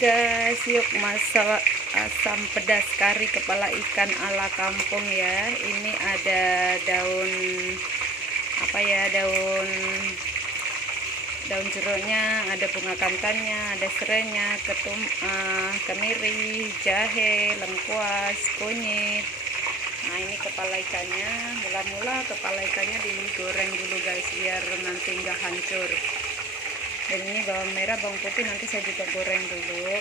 Guys, yuk masak asam pedas kari kepala ikan ala kampung ya. Ini ada daun daun jeruknya, ada bunga kantannya, ada serainya, kemiri, jahe, lengkuas, kunyit. Nah, ini kepala ikannya. Mula-mula kepala ikannya digoreng dulu guys, biar nanti nggak hancur. Dan ini bawang merah, bawang putih nanti saya juga goreng dulu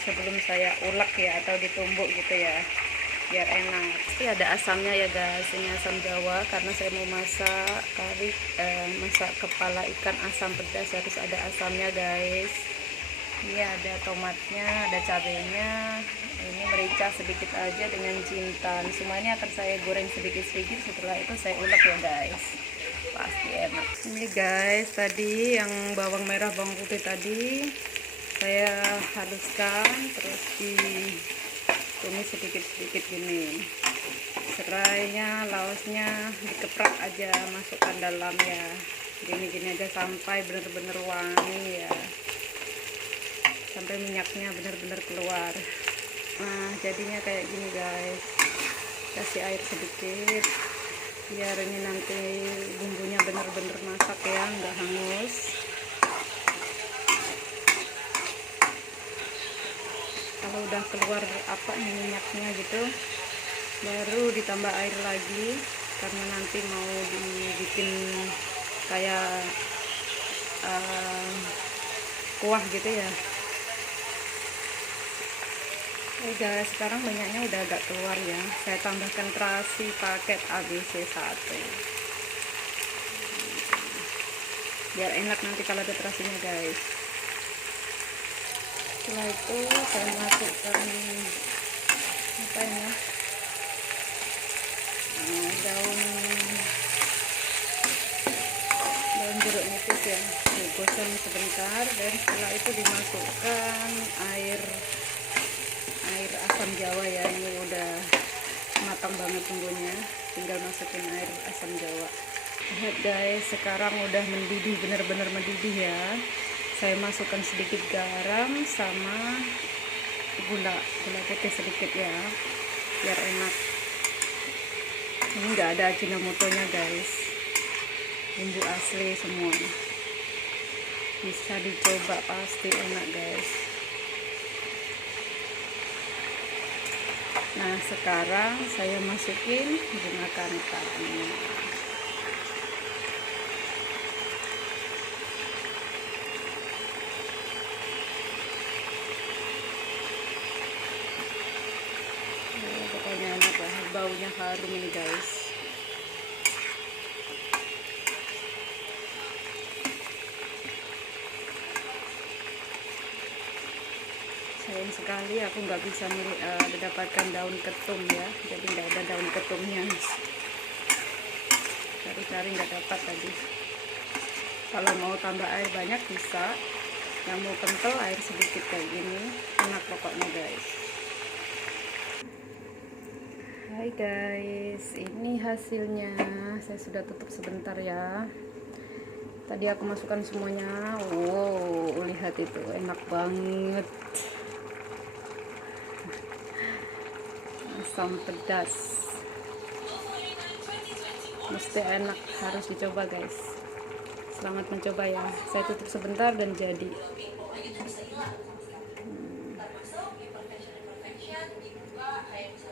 sebelum saya ulek ya, atau ditumbuk gitu ya, biar enak. Ini ada asamnya ya guys, ini asam jawa karena saya mau masak kari, masak kepala ikan asam pedas, harus ada asamnya guys. Ini ada tomatnya, ada cabenya, ini merica sedikit aja dengan jintan. Semuanya akan saya goreng sedikit-sedikit, setelah itu saya ulek ya guys, pasti enak. Ini guys, tadi yang bawang merah bawang putih tadi saya haluskan, terus ditumis sedikit-sedikit gini. Serainya, laosnya dikeprak aja, masukkan dalam ya, gini-gini aja sampai bener-bener wangi ya, sampai minyaknya bener-bener keluar. Nah, jadinya kayak gini guys. Kasih air sedikit biar ini nanti bumbunya bener-bener masak ya, nggak hangus. Kalau udah keluar minyaknya gitu, baru ditambah air lagi, karena nanti mau dibikin kayak kuah gitu ya. Oke guys, sekarang minyaknya udah agak keluar ya, saya tambahkan terasi paket ABC 1 biar enak nanti kalau ada terasinya guys. Setelah itu saya masukkan daun jeruk nipis ya, digosong sebentar, dan setelah itu dimasukkan air asam jawa ya. Ini udah matang banget bumbunya, tinggal masukin air asam jawa. Lihat guys, sekarang udah mendidih, bener-bener mendidih ya. Saya masukkan sedikit garam sama gula putih sedikit ya, biar enak. Ini nggak ada ajinomotonya guys, bumbu asli semua. Bisa dicoba, pasti enak guys. Nah, sekarang saya masukin bunga kantannya. Pokoknya enak lah, baunya harum ini guys. Sayang sekali aku nggak bisa mendapatkan daun ketum ya, jadi nggak ada daun ketumnya, cari-cari nggak dapat tadi. Kalau mau tambah air banyak bisa, yang mau kental air sedikit kayak gini, enak pokoknya guys. Hai guys, ini hasilnya. Saya sudah tutup sebentar ya. Tadi aku masukkan semuanya. Wow, lihat itu, enak banget. Asam pedas, mesti enak, harus dicoba guys. Selamat mencoba ya. Saya tutup sebentar dan jadi.